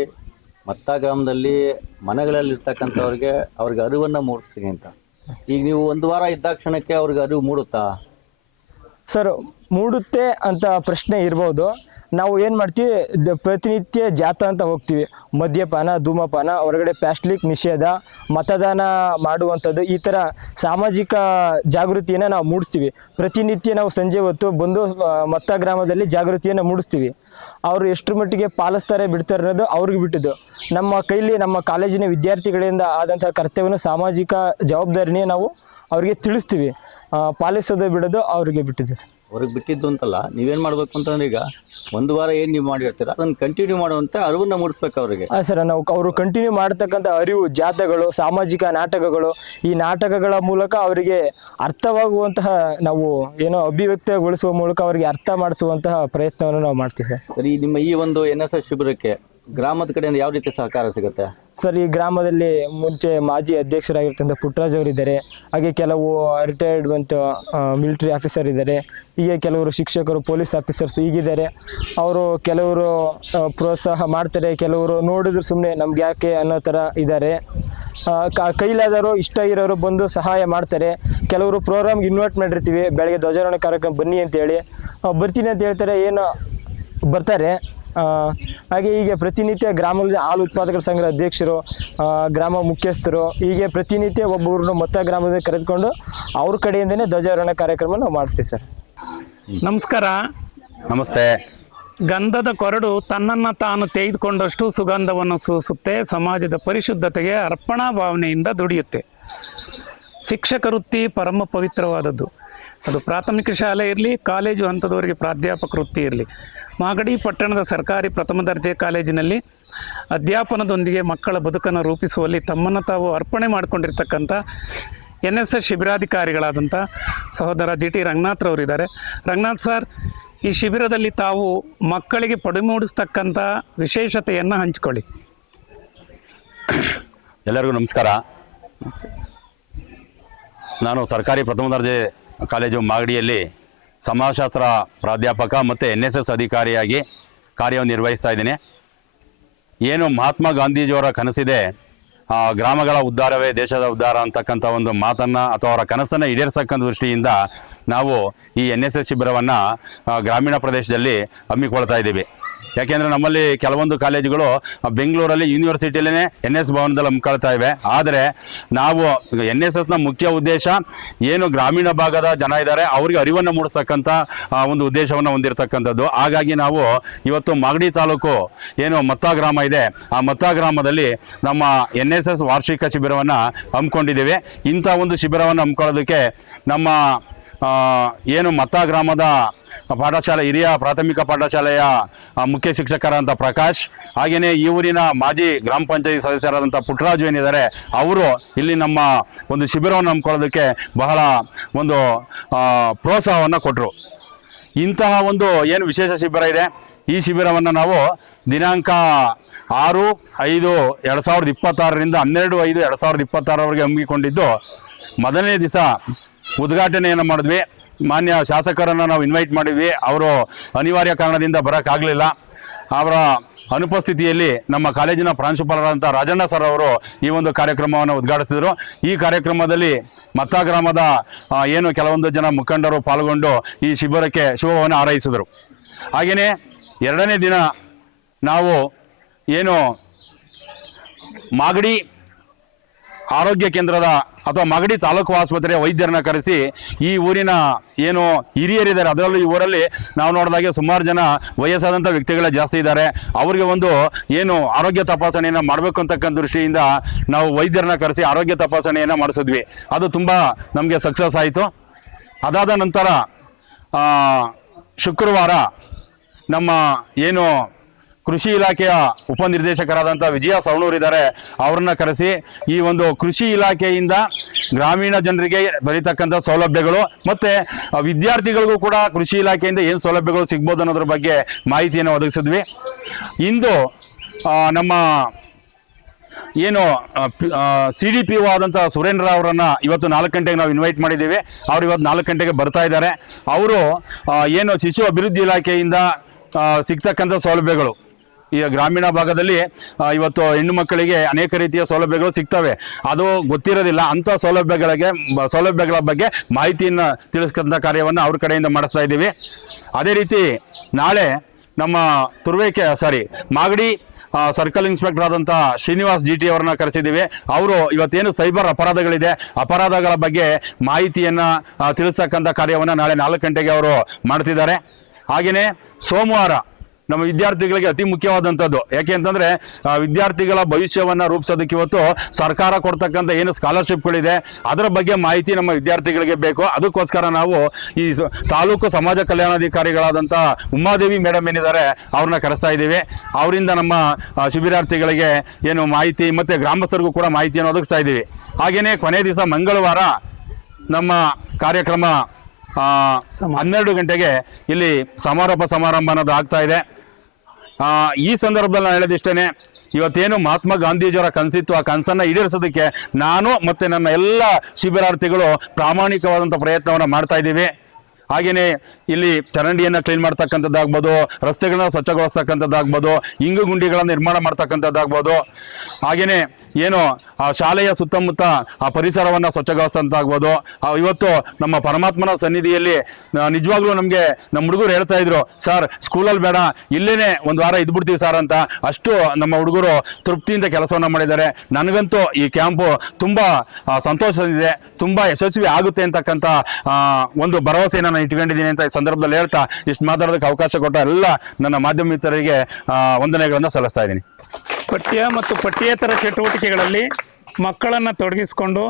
ಮತ್ತ ಗ್ರಾಮದಲ್ಲಿ ಮನೆಗಳಲ್ಲಿರ್ತಕ್ಕಂಥವ್ರಿಗೆ ಅರಿವನ್ನು ಮೂಡಿಸ್ತೀನಿ ಅಂತ. ಈಗ ನೀವು 1 ವಾರ ಇದ್ದಾಕ್ಷಣಕ್ಕೆ ಅವ್ರಿಗೆ ಅರಿವು ಮೂಡುತ್ತಾ? ಸರ್, ಮೂಡುತ್ತೆ ಅಂತ ಪ್ರಶ್ನೆ ಇರ್ಬೋದು. ನಾವು ಏನು ಮಾಡ್ತೀವಿ, ಪ್ರತಿನಿತ್ಯ ಜಾಥಾ ಅಂತ ಹೋಗ್ತೀವಿ. ಮದ್ಯಪಾನ, ಧೂಮಪಾನ, ಹೊರಗಡೆ ಪ್ಲಾಸ್ಟಿಕ್ ನಿಷೇಧ, ಮತದಾನ ಮಾಡುವಂಥದ್ದು, ಈ ಥರ ಸಾಮಾಜಿಕ ಜಾಗೃತಿಯನ್ನು ನಾವು ಮೂಡಿಸ್ತೀವಿ. ಪ್ರತಿನಿತ್ಯ ನಾವು ಸಂಜೆ ಹೊತ್ತು ಬಂದು ಮತ್ತ ಗ್ರಾಮದಲ್ಲಿ ಜಾಗೃತಿಯನ್ನು ಮೂಡಿಸ್ತೀವಿ. ಅವರು ಎಷ್ಟರ ಮಟ್ಟಿಗೆ ಪಾಲಿಸ್ತಾರೆ ಬಿಡ್ತಾರೆ ಅನ್ನೋದು ಅವ್ರಿಗೆ ಬಿಟ್ಟಿದ್ದು. ನಮ್ಮ ಕೈಲಿ, ನಮ್ಮ ಕಾಲೇಜಿನ ವಿದ್ಯಾರ್ಥಿಗಳಿಂದ ಆದಂಥ ಕರ್ತವ್ಯವನ್ನು, ಸಾಮಾಜಿಕ ಜವಾಬ್ದಾರಿನೇ ನಾವು ಅವ್ರಿಗೆ ತಿಳಿಸ್ತೀವಿ. ಪಾಲಿಸೋದು ಬಿಡೋದು ಅವ್ರಿಗೆ ಬಿಟ್ಟಿದೆ ಸರ್. ಅವ್ರಿಗೆ ಬಿಟ್ಟಿದ್ದು ಅಂತಲ್ಲ, ನೀವೇನು ಮಾಡಬೇಕು ಅಂತಂದ್ರೆ ಈಗ 1 ವಾರ ಏನು ನೀವು ಮಾಡಿರ್ತೀರ ಅದನ್ನು ಕಂಟಿನ್ಯೂ ಮಾಡುವಂಥ ಅರಿವನ್ನು ಮೂಡಿಸ್ಬೇಕು ಅವರಿಗೆ. ಸರ್, ನಾವು ಅವರು ಕಂಟಿನ್ಯೂ ಮಾಡ್ತಕ್ಕಂಥ ಅರಿವು, ಜಾಥಾಗಳು, ಸಾಮಾಜಿಕ ನಾಟಕಗಳು, ಈ ನಾಟಕಗಳ ಮೂಲಕ ಅವರಿಗೆ ಅರ್ಥವಾಗುವಂತಹ, ನಾವು ಏನೋ ಅಭಿವ್ಯಕ್ತಗೊಳಿಸುವ ಮೂಲಕ ಅವರಿಗೆ ಅರ್ಥ ಮಾಡಿಸುವಂತಹ ಪ್ರಯತ್ನವನ್ನು ನಾವು ಮಾಡ್ತೀವಿ ಸರ್. ಸರಿ, ನಿಮ್ಮ ಈ ಒಂದು NSS ಶಿಬಿರಕ್ಕೆ ಗ್ರಾಮದ ಕಡೆಯಿಂದ ಯಾವ ರೀತಿ ಸಹಕಾರ ಸಿಗುತ್ತೆ ಸರ್? ಈ ಗ್ರಾಮದಲ್ಲಿ ಮುಂಚೆ ಮಾಜಿ ಅಧ್ಯಕ್ಷರಾಗಿರ್ತಂಥ ಪುಟ್ಟರಾಜ್ ಅವರಿದ್ದಾರೆ. ಹಾಗೆ ಕೆಲವು ರಿಟೈರ್ಡ್ಮೆಂಟ್ ಮಿಲಿಟರಿ ಆಫೀಸರ್ ಇದ್ದಾರೆ. ಹೀಗೆ ಕೆಲವರು ಶಿಕ್ಷಕರು, ಪೊಲೀಸ್ ಆಫೀಸರ್ಸ್ ಹೀಗಿದ್ದಾರೆ. ಅವರು ಕೆಲವರು ಪ್ರೋತ್ಸಾಹ ಮಾಡ್ತಾರೆ, ಕೆಲವರು ನೋಡಿದ್ರು ಸುಮ್ಮನೆ ನಮ್ಗೆ ಯಾಕೆ ಅನ್ನೋ ಥರ ಇದ್ದಾರೆ. ಕೈಲಾದವರು, ಇಷ್ಟ ಇರೋರು ಬಂದು ಸಹಾಯ ಮಾಡ್ತಾರೆ. ಕೆಲವರು ಪ್ರೋಗ್ರಾಮ್ಗೆ ಇನ್ವೈಟ್ ಮಾಡಿರ್ತೀವಿ, ಬೆಳಗ್ಗೆ ಧ್ವಜಾರೋಹಣ ಕಾರ್ಯಕ್ರಮ ಬನ್ನಿ ಅಂತೇಳಿ, ಬರ್ತೀನಿ ಅಂತ ಹೇಳ್ತಾರೆ, ಏನು ಬರ್ತಾರೆ. ಹಾಗೆ ಹೀಗೆ ಪ್ರತಿನಿತ್ಯ ಗ್ರಾಮದಲ್ಲಿ ಹಾಲು ಉತ್ಪಾದಕರ ಸಂಘದ ಅಧ್ಯಕ್ಷರು, ಗ್ರಾಮ ಮುಖ್ಯಸ್ಥರು, ಹೀಗೆ ಪ್ರತಿನಿತ್ಯ ಒಬ್ಬೊಬ್ಬರನ್ನು ಮತ್ತ ಗ್ರಾಮದಲ್ಲಿ ಕರೆದುಕೊಂಡು ಅವ್ರ ಕಡೆಯಿಂದನೇ ಧ್ವಜಾರೋಹಣ ಕಾರ್ಯಕ್ರಮ ನಾವು ಮಾಡಿಸ್ತೀವಿ ಸರ್. ನಮಸ್ಕಾರ. ನಮಸ್ತೆ. ಗಂಧದ ಕೊರಡು ತನ್ನನ್ನು ತಾನು ತೆಗೆದುಕೊಂಡಷ್ಟು ಸುಗಂಧವನ್ನು ಸೂಸುತ್ತೆ. ಸಮಾಜದ ಪರಿಶುದ್ಧತೆಗೆ ಅರ್ಪಣಾ ಭಾವನೆಯಿಂದ ದುಡಿಯುತ್ತೆ. ಶಿಕ್ಷಕ ವೃತ್ತಿ ಪರಮ ಪವಿತ್ರವಾದದ್ದು. ಅದು ಪ್ರಾಥಮಿಕ ಶಾಲೆ ಇರಲಿ, ಕಾಲೇಜು ಹಂತದವರೆಗೆ ಪ್ರಾಧ್ಯಾಪಕ ವೃತ್ತಿ ಇರಲಿ. ಮಾಗಡಿ ಪಟ್ಟಣದ ಸರ್ಕಾರಿ ಪ್ರಥಮ ದರ್ಜೆ ಕಾಲೇಜಿನಲ್ಲಿ ಅಧ್ಯಾಪನದೊಂದಿಗೆ ಮಕ್ಕಳ ಬದುಕನ್ನು ರೂಪಿಸುವಲ್ಲಿ ತಮ್ಮನ್ನು ತಾವು ಅರ್ಪಣೆ ಮಾಡಿಕೊಂಡಿರ್ತಕ್ಕಂಥ NSS ಶಿಬಿರಾಧಿಕಾರಿಗಳಾದಂಥ ಸಹೋದರ GT ರಂಗನಾಥ್ರವರಿದ್ದಾರೆ. ರಂಗನಾಥ್ ಸರ್, ಈ ಶಿಬಿರದಲ್ಲಿ ತಾವು ಮಕ್ಕಳಿಗೆ ಪಡಿಮೂಡಿಸ್ತಕ್ಕಂಥ ವಿಶೇಷತೆಯನ್ನು ಹಂಚಿಕೊಳ್ಳಿ. ಎಲ್ಲರಿಗೂ ನಮಸ್ಕಾರ. ನಾನು ಸರ್ಕಾರಿ ಪ್ರಥಮ ದರ್ಜೆ ಕಾಲೇಜು ಮಾಗಡಿಯಲ್ಲಿ ಸಮಾಜಶಾಸ್ತ್ರ ಪ್ರಾಧ್ಯಾಪಕ ಮತ್ತು NSS ಅಧಿಕಾರಿಯಾಗಿ ಕಾರ್ಯನಿರ್ವಹಿಸ್ತಾ ಇದ್ದೀನಿ. ಏನು ಮಹಾತ್ಮ ಗಾಂಧೀಜಿಯವರ ಕನಸಿದೆ, ಗ್ರಾಮಗಳ ಉದ್ಧಾರವೇ ದೇಶದ ಉದ್ಧಾರ ಅಂತಕ್ಕಂಥ ಒಂದು ಮಾತನ್ನು ಅಥವಾ ಅವರ ಕನಸನ್ನು ಈಡೇರಿಸಕ್ಕಂಥ ದೃಷ್ಟಿಯಿಂದ ನಾವು ಈ NSS ಶಿಬಿರವನ್ನು ಗ್ರಾಮೀಣ ಪ್ರದೇಶದಲ್ಲಿ ಹಮ್ಮಿಕೊಳ್ತಾ ಇದ್ದೀವಿ. ಯಾಕೆಂದರೆ ನಮ್ಮಲ್ಲಿ ಕೆಲವೊಂದು ಕಾಲೇಜುಗಳು ಬೆಂಗಳೂರಲ್ಲಿ ಯೂನಿವರ್ಸಿಟಿಯಲ್ಲೇ NS ಭವನದಲ್ಲಿ ಹಮ್ಮಿಕೊಳ್ತಾ ಇವೆ. ಆದರೆ ನಾವು NSSನ ಮುಖ್ಯ ಉದ್ದೇಶ ಏನು ಗ್ರಾಮೀಣ ಭಾಗದ ಜನ ಇದ್ದಾರೆ ಅವರಿಗೆ ಅರಿವನ್ನು ಮೂಡಿಸ್ತಕ್ಕಂಥ ಒಂದು ಉದ್ದೇಶವನ್ನು ಹೊಂದಿರತಕ್ಕಂಥದ್ದು. ಹಾಗಾಗಿ ನಾವು ಇವತ್ತು ಮಾಗಡಿ ತಾಲೂಕು ಏನು ಮತ್ತ ಗ್ರಾಮ ಇದೆ, ಆ ಮತ್ತ ಗ್ರಾಮದಲ್ಲಿ ನಮ್ಮ NSS ವಾರ್ಷಿಕ ಶಿಬಿರವನ್ನು ಹಮ್ಮಿಕೊಂಡಿದ್ದೇವೆ. ಇಂಥ ಒಂದು ಶಿಬಿರವನ್ನು ಹಮ್ಮಿಕೊಳ್ಳೋದಕ್ಕೆ ನಮ್ಮ ಏನು ಮತ್ತ ಗ್ರಾಮದ ಪಾಠಶಾಲೆ ಹಿರಿಯ ಪ್ರಾಥಮಿಕ ಪಾಠಶಾಲೆಯ ಮುಖ್ಯ ಶಿಕ್ಷಕರಾದಂಥ ಪ್ರಕಾಶ್, ಹಾಗೆಯೇ ಈ ಊರಿನ ಮಾಜಿ ಗ್ರಾಮ ಪಂಚಾಯತ್ ಸದಸ್ಯರಾದಂಥ ಪುಟ್ಟರಾಜು ಏನಿದ್ದಾರೆ, ಅವರು ಇಲ್ಲಿ ನಮ್ಮ ಒಂದು ಶಿಬಿರವನ್ನು ಹಮ್ಮಿಕೊಳ್ಳೋದಕ್ಕೆ ಬಹಳ ಒಂದು ಪ್ರೋತ್ಸಾಹವನ್ನು ಕೊಟ್ಟರು. ಇಂತಹ ಒಂದು ಏನು ವಿಶೇಷ ಶಿಬಿರ ಇದೆ, ಈ ಶಿಬಿರವನ್ನು ನಾವು ದಿನಾಂಕ 6/5/2026ರಿಂದ 12/5/2026ವರೆಗೆ ಹಮ್ಮಿಕೊಂಡಿದ್ದು, ಮೊದಲನೇ ದಿವಸ ಉದ್ಘಾಟನೆಯನ್ನು ಮಾಡಿದ್ವಿ. ಮಾನ್ಯ ಶಾಸಕರನ್ನು ನಾವು ಇನ್ವೈಟ್ ಮಾಡಿದ್ವಿ. ಅವರು ಅನಿವಾರ್ಯ ಕಾರಣದಿಂದ ಬರೋಕ್ಕಾಗಲಿಲ್ಲ. ಅವರ ಅನುಪಸ್ಥಿತಿಯಲ್ಲಿ ನಮ್ಮ ಕಾಲೇಜಿನ ಪ್ರಾಂಶುಪಾಲರಾದಂಥ ರಾಜಣ್ಣ ಸರ್ ಅವರು ಈ ಒಂದು ಕಾರ್ಯಕ್ರಮವನ್ನು ಉದ್ಘಾಟಿಸಿದರು. ಈ ಕಾರ್ಯಕ್ರಮದಲ್ಲಿ ಮತ್ತ ಗ್ರಾಮದ ಏನು ಕೆಲವೊಂದು ಜನ ಮುಖಂಡರು ಪಾಲ್ಗೊಂಡು ಈ ಶಿಬಿರಕ್ಕೆ ಶುಭವನ್ನು ಹಾರೈಸಿದರು. ಹಾಗೆಯೇ ಎರಡನೇ ದಿನ ನಾವು ಏನು ಮಾಗಡಿ ಆರೋಗ್ಯ ಕೇಂದ್ರದ ಅಥವಾ ಮಾಗಡಿ ತಾಲೂಕು ಆಸ್ಪತ್ರೆಯ ವೈದ್ಯರನ್ನ ಕರೆಸಿ ಈ ಊರಿನ ಏನು ಹಿರಿಯರಿದ್ದಾರೆ, ಅದರಲ್ಲೂ ಈ ಊರಲ್ಲಿ ನಾವು ನೋಡಿದಾಗೆ ಸುಮಾರು ಜನ ವಯಸ್ಸಾದಂಥ ವ್ಯಕ್ತಿಗಳೇ ಜಾಸ್ತಿ ಇದ್ದಾರೆ. ಅವರಿಗೆ ಒಂದು ಏನು ಆರೋಗ್ಯ ತಪಾಸಣೆಯನ್ನು ಮಾಡಬೇಕು ಅಂತಕ್ಕಂಥ ದೃಷ್ಟಿಯಿಂದ ನಾವು ವೈದ್ಯರನ್ನ ಕರೆಸಿ ಆರೋಗ್ಯ ತಪಾಸಣೆಯನ್ನು ಮಾಡಿಸಿದ್ವಿ. ಅದು ತುಂಬ ನಮಗೆ ಸಕ್ಸಸ್ ಆಯಿತು. ಅದಾದ ನಂತರ ಶುಕ್ರವಾರ ನಮ್ಮ ಏನು ಕೃಷಿ ಇಲಾಖೆಯ ಉಪನಿರ್ದೇಶಕರಾದಂಥ ವಿಜಯ ಸವಣೂರಿದ್ದಾರೆ, ಅವ್ರನ್ನ ಕರೆಸಿ ಈ ಒಂದು ಕೃಷಿ ಇಲಾಖೆಯಿಂದ ಗ್ರಾಮೀಣ ಜನರಿಗೆ ಬರೀತಕ್ಕಂಥ ಸೌಲಭ್ಯಗಳು ಮತ್ತು ವಿದ್ಯಾರ್ಥಿಗಳಿಗೂ ಕೂಡ ಕೃಷಿ ಇಲಾಖೆಯಿಂದ ಏನು ಸೌಲಭ್ಯಗಳು ಸಿಗ್ಬೋದು ಅನ್ನೋದ್ರ ಬಗ್ಗೆ ಮಾಹಿತಿಯನ್ನು ಒದಗಿಸಿದ್ವಿ. ಇಂದು ನಮ್ಮ ಏನು CDPO ಆದಂಥ ಸುರೇಂದ್ರ ಅವರನ್ನು ಇವತ್ತು 4 ಗಂಟೆಗೆ ನಾವು ಇನ್ವೈಟ್ ಮಾಡಿದ್ದೀವಿ. ಅವರು ಇವತ್ತು 4 ಗಂಟೆಗೆ ಬರ್ತಾ ಇದ್ದಾರೆ. ಅವರು ಏನು ಶಿಶು ಅಭಿವೃದ್ಧಿ ಇಲಾಖೆಯಿಂದ ಸಿಗ್ತಕ್ಕಂಥ ಸೌಲಭ್ಯಗಳು, ಈ ಗ್ರಾಮೀಣ ಭಾಗದಲ್ಲಿ ಇವತ್ತು ಹೆಣ್ಣು ಮಕ್ಕಳಿಗೆ ಅನೇಕ ರೀತಿಯ ಸೌಲಭ್ಯಗಳು ಸಿಗ್ತವೆ, ಅದು ಗೊತ್ತಿರೋದಿಲ್ಲ. ಅಂಥ ಸೌಲಭ್ಯಗಳ ಬಗ್ಗೆ ಮಾಹಿತಿಯನ್ನು ತಿಳಿಸ್ಕೊಂಥ ಕಾರ್ಯವನ್ನು ಅವ್ರ ಕಡೆಯಿಂದ ಮಾಡಿಸ್ತಾ ಇದ್ದೀವಿ. ಅದೇ ರೀತಿ ನಾಳೆ ನಮ್ಮ ಮಾಗಡಿ ಸರ್ಕಲ್ ಇನ್ಸ್ಪೆಕ್ಟರ್ ಆದಂಥ ಶ್ರೀನಿವಾಸ್ GT ಅವರನ್ನ ಕರೆಸಿದ್ದೀವಿ. ಅವರು ಇವತ್ತೇನು ಸೈಬರ್ ಅಪರಾಧಗಳ ಬಗ್ಗೆ ಮಾಹಿತಿಯನ್ನು ತಿಳಿಸ್ತಕ್ಕಂಥ ಕಾರ್ಯವನ್ನು ನಾಳೆ 4 ಗಂಟೆಗೆ ಅವರು ಮಾಡ್ತಿದ್ದಾರೆ. ಹಾಗೆಯೇ ಸೋಮವಾರ ನಮ್ಮ ವಿದ್ಯಾರ್ಥಿಗಳಿಗೆ ಅತಿ ಮುಖ್ಯವಾದಂಥದ್ದು, ಯಾಕೆ ಅಂತಂದರೆ ವಿದ್ಯಾರ್ಥಿಗಳ ಭವಿಷ್ಯವನ್ನು ರೂಪಿಸೋದಕ್ಕೆ ಇವತ್ತು ಸರ್ಕಾರ ಕೊಡ್ತಕ್ಕಂಥ ಏನು ಸ್ಕಾಲರ್ಶಿಪ್ಗಳಿದೆ ಅದರ ಬಗ್ಗೆ ಮಾಹಿತಿ ನಮ್ಮ ವಿದ್ಯಾರ್ಥಿಗಳಿಗೆ ಬೇಕು. ಅದಕ್ಕೋಸ್ಕರ ನಾವು ಈ ತಾಲೂಕು ಸಮಾಜ ಕಲ್ಯಾಣಾಧಿಕಾರಿಗಳಾದಂಥ ಉಮಾದೇವಿ ಮೇಡಮ್ ಏನಿದ್ದಾರೆ ಅವ್ರನ್ನ ಕರೆಸ್ತಾ ಇದ್ದೀವಿ. ಅವರಿಂದ ನಮ್ಮ ಶಿಬಿರಾರ್ಥಿಗಳಿಗೆ ಏನು ಮಾಹಿತಿ ಮತ್ತು ಗ್ರಾಮಸ್ಥರಿಗೂ ಕೂಡ ಮಾಹಿತಿಯನ್ನು ಒದಗಿಸ್ತಾ ಇದ್ದೀವಿ. ಹಾಗೆಯೇ ಕೊನೆ ದಿವಸ ಮಂಗಳವಾರ ನಮ್ಮ ಕಾರ್ಯಕ್ರಮ 12 ಗಂಟೆಗೆ ಇಲ್ಲಿ ಸಮಾರೋಪ ಸಮಾರಂಭ ಅನ್ನೋದು ಆಗ್ತಾ ಇದೆ. ಈ ಸಂದರ್ಭದಲ್ಲಿ ನಾನು ಹೇಳೋದಿಷ್ಟೇ, ಇವತ್ತೇನು ಮಹಾತ್ಮ ಗಾಂಧೀಜಿಯವರ ಕನಸಿತ್ತು, ಆ ಕನಸನ್ನು ಈಡೇರಿಸೋದಕ್ಕೆ ನಾನು ಮತ್ತು ನನ್ನ ಎಲ್ಲ ಶಿಬಿರಾರ್ಥಿಗಳು ಪ್ರಾಮಾಣಿಕವಾದಂಥ ಪ್ರಯತ್ನವನ್ನು ಮಾಡ್ತಾ ಇದ್ದೀವಿ. ಹಾಗೆಯೇ ಇಲ್ಲಿ ಚರಂಡಿಯನ್ನು ಕ್ಲೀನ್ ಮಾಡ್ತಕ್ಕಂಥದ್ದಾಗ್ಬೋದು, ರಸ್ತೆಗಳನ್ನ ಸ್ವಚ್ಛಗೊಳಿಸ್ತಕ್ಕಂಥದ್ದಾಗ್ಬೋದು, ಇಂಗು ಗುಂಡಿಗಳನ್ನು ನಿರ್ಮಾಣ ಮಾಡ್ತಕ್ಕಂಥದ್ದಾಗ್ಬೋದು, ಹಾಗೆಯೇ ಏನು ಆ ಶಾಲೆಯ ಸುತ್ತಮುತ್ತ ಆ ಪರಿಸರವನ್ನು ಸ್ವಚ್ಛಗೊಳಿಸೋಂತಾಗ್ಬೋದು. ಇವತ್ತು ನಮ್ಮ ಪರಮಾತ್ಮನ ಸನ್ನಿಧಿಯಲ್ಲಿ ನಿಜವಾಗ್ಲೂ ನಮಗೆ ನಮ್ಮ ಹುಡುಗರು ಹೇಳ್ತಾ ಇದ್ರು, ಸರ್ ಸ್ಕೂಲಲ್ಲಿ ಬೇಡ ಇಲ್ಲೇ ಒಂದು ವಾರ ಇದ್ಬಿಡ್ತೀವಿ ಸರ್ ಅಂತ. ಅಷ್ಟು ನಮ್ಮ ಹುಡುಗರು ತೃಪ್ತಿಯಿಂದ ಕೆಲಸವನ್ನು ಮಾಡಿದ್ದಾರೆ. ನನಗಂತೂ ಈ ಕ್ಯಾಂಪು ತುಂಬ ಸಂತೋಷದಿದೆ, ತುಂಬ ಯಶಸ್ವಿ ಆಗುತ್ತೆ ಅಂತಕ್ಕಂಥ ಒಂದು ಭರವಸೆಯನ್ನು ನಾನು ಇಟ್ಕೊಂಡಿದ್ದೀನಿ ಅಂತ ಈ ಸಂದರ್ಭದಲ್ಲಿ ಹೇಳ್ತಾ ಇಷ್ಟು ಮಾತಾಡೋದಕ್ಕೆ ಅವಕಾಶ ಕೊಟ್ಟ ಎಲ್ಲ ನನ್ನ ಮಾಧ್ಯಮ ಮಿತ್ರರಿಗೆ ವಂದನೆಗಳನ್ನು ಸಲ್ಲಿಸ್ತಾ ಇದ್ದೀನಿ. ಪಠ್ಯ ಮತ್ತು ಪಠ್ಯೇತರ ಚಟುವಟಿಕೆಗಳಲ್ಲಿ ಮಕ್ಕಳನ್ನು ತೊಡಗಿಸಿಕೊಂಡು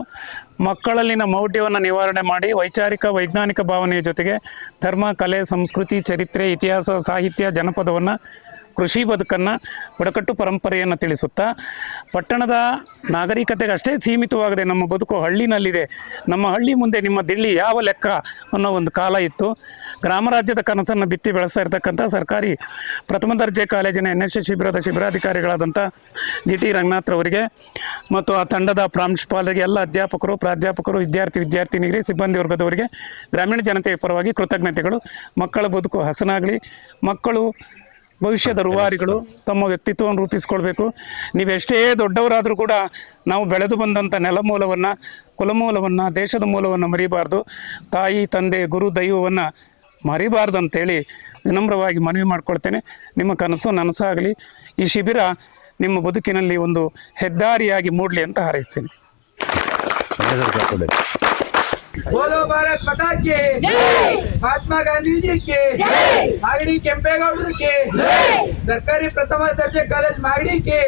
ಮಕ್ಕಳಲ್ಲಿನ ಮೌಢ್ಯವನ್ನು ನಿವಾರಣೆ ಮಾಡಿ ವೈಚಾರಿಕ ವೈಜ್ಞಾನಿಕ ಭಾವನೆಯ ಜೊತೆಗೆ ಧರ್ಮ, ಕಲೆ, ಸಂಸ್ಕೃತಿ, ಚರಿತ್ರೆ, ಇತಿಹಾಸ, ಸಾಹಿತ್ಯ, ಜನಪದವನ್ನು, ಕೃಷಿ ಬದುಕನ್ನು, ಬುಡಕಟ್ಟು ಪರಂಪರೆಯನ್ನು ತಿಳಿಸುತ್ತಾ ಪಟ್ಟಣದ ನಾಗರಿಕತೆಗೆ ಅಷ್ಟೇ ಸೀಮಿತವಾಗದೆ ನಮ್ಮ ಬದುಕು ಹಳ್ಳಿನಲ್ಲಿದೆ, ನಮ್ಮ ಹಳ್ಳಿ ಮುಂದೆ ನಿಮ್ಮ ದಿಳ್ಳಿ ಯಾವ ಲೆಕ್ಕ ಅನ್ನೋ ಒಂದು ಕಾಲ ಇತ್ತು. ಗ್ರಾಮ ರಾಜ್ಯದ ಕನಸನ್ನು ಬಿತ್ತಿ ಬೆಳೆಸ್ತಾ ಇರತಕ್ಕಂಥ ಸರ್ಕಾರಿ ಪ್ರಥಮ ದರ್ಜೆ ಕಾಲೇಜಿನ NSS ಶಿಬಿರದ ಶಿಬಿರಾಧಿಕಾರಿಗಳಾದಂಥ GT ರಂಗನಾಥ್ ಅವರಿಗೆ ಮತ್ತು ಆ ತಂಡದ ಪ್ರಾಂಶುಪಾಲರಿಗೆ, ಎಲ್ಲ ಅಧ್ಯಾಪಕರು, ಪ್ರಾಧ್ಯಾಪಕರು, ವಿದ್ಯಾರ್ಥಿನಿಯರಿಗೆ, ಸಿಬ್ಬಂದಿ ವರ್ಗದವರಿಗೆ ಗ್ರಾಮೀಣ ಜನತೆಯ ಪರವಾಗಿ ಕೃತಜ್ಞತೆಗಳು. ಮಕ್ಕಳ ಬದುಕು ಹಸನಾಗಲಿ. ಮಕ್ಕಳು ಭವಿಷ್ಯದ ರೂವಾರಿಗಳು, ತಮ್ಮ ವ್ಯಕ್ತಿತ್ವವನ್ನು ರೂಪಿಸ್ಕೊಳ್ಬೇಕು. ನೀವೆಷ್ಟೇ ದೊಡ್ಡವರಾದರೂ ಕೂಡ ನಾವು ಬೆಳೆದು ಬಂದಂಥ ನೆಲಮೂಲವನ್ನು, ಕುಲಮೂಲವನ್ನು, ದೇಶದ ಮೂಲವನ್ನು ಮರಿಬಾರ್ದು. ತಾಯಿ, ತಂದೆ, ಗುರು, ದೈವವನ್ನು ಮರಿಬಾರ್ದು ಅಂತೇಳಿ ವಿನಮ್ರವಾಗಿ ಮನವಿ ಮಾಡ್ಕೊಳ್ತೇನೆ. ನಿಮ್ಮ ಕನಸು ನನಸಾಗಲಿ. ಈ ಶಿಬಿರ ನಿಮ್ಮ ಬದುಕಿನಲ್ಲಿ ಒಂದು ಹೆದ್ದಾರಿಯಾಗಿ ಮೂಡಲಿ ಅಂತ ಹಾರೈಸ್ತೀನಿ. बोलो भारत माता की महात्मा गांधी जी की मागड़ी केंपेगौडर की सरकारी प्रथम दर्जे कॉलेज मागड़ी की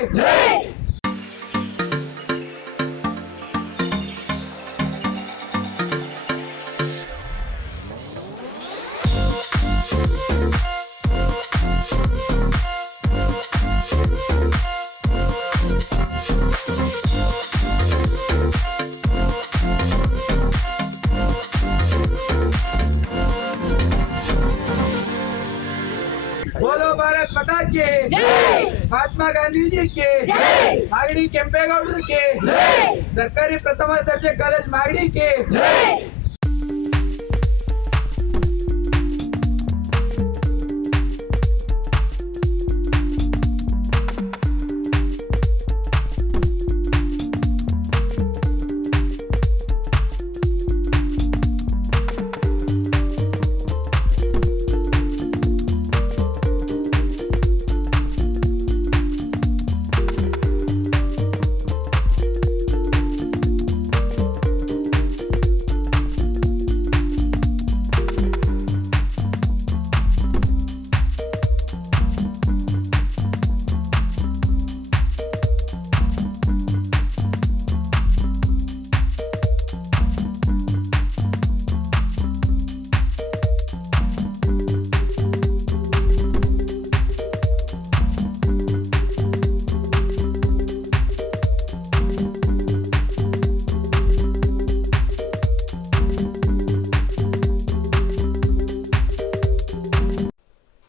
बोलो भारत माता की महात्मा गांधी जी की मागड़ी केंपेगौडर की सरकारी प्रथम दर्जे कॉलेज मागड़ी की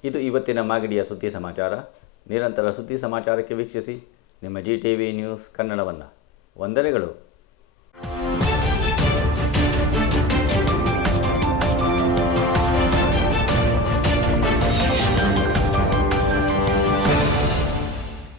ಇದು ಇವತ್ತಿನ ಮಾಗಡಿಯ ಸುದ್ದಿ ಸಮಾಚಾರ. ನಿರಂತರ ಸುದ್ದಿ ಸಮಾಚಾರಕ್ಕೆ ವೀಕ್ಷಿಸಿ ನಿಮ್ಮ GTV ನ್ಯೂಸ್ ಕನ್ನಡವನ್ನು. ವಂದನೆಗಳು.